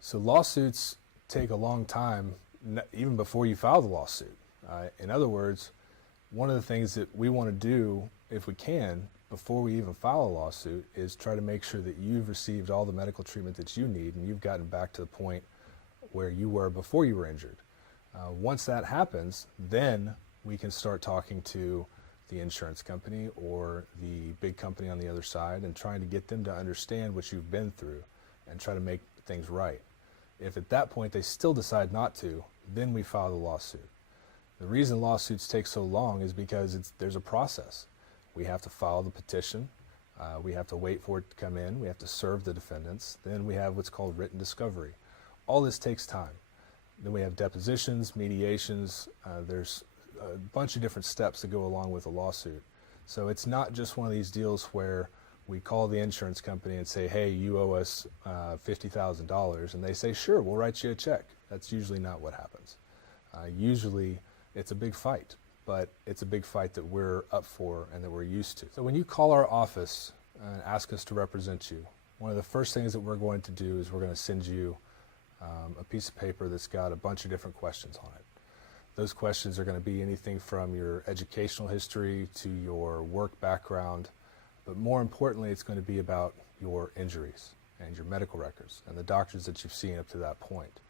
So lawsuits take a long time, even before you file the lawsuit. In other words, one of the things that we want to do, if we can, before we even file a lawsuit, is try to make sure that you've received all the medical treatment that you need and you've gotten back to the point where you were before you were injured. Once that happens, then we can start talking to the insurance company or the big company on the other side and trying to get them to understand what you've been through and try to make things right. If at that point they still decide not to, then we file the lawsuit. The reason lawsuits take so long is because there's a process. We have to file the petition, we have to wait for it to come in, we have to serve the defendants, then we have what's called written discovery. All this takes time. Then we have depositions, mediations, there's a bunch of different steps that go along with a lawsuit. So it's not just one of these deals where we call the insurance company and say, hey, you owe us $50,000, and they say, sure, we'll write you a check. That's usually not what happens. Usually it's a big fight, but it's a big fight that we're up for and that we're used to. So when you call our office and ask us to represent you, one of the first things that we're going to do is we're going to send you a piece of paper that's got a bunch of different questions on it. Those questions are going to be anything from your educational history to your work background, but more importantly, it's going to be about your injuries and your medical records and the doctors that you've seen up to that point.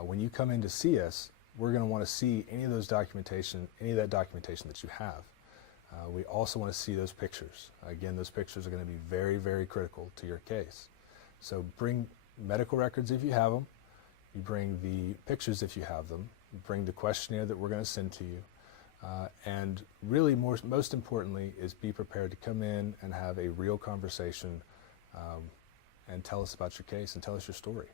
When you come in to see us, we're going to want to see any of that documentation that you have. We also want to see those pictures. Again, those pictures are going to be very, very critical to your case. So bring medical records if you have them. You bring the pictures if you have them. You bring the questionnaire that we're going to send to you. And really, most importantly, is be prepared to come in and have a real conversation and tell us about your case and tell us your story.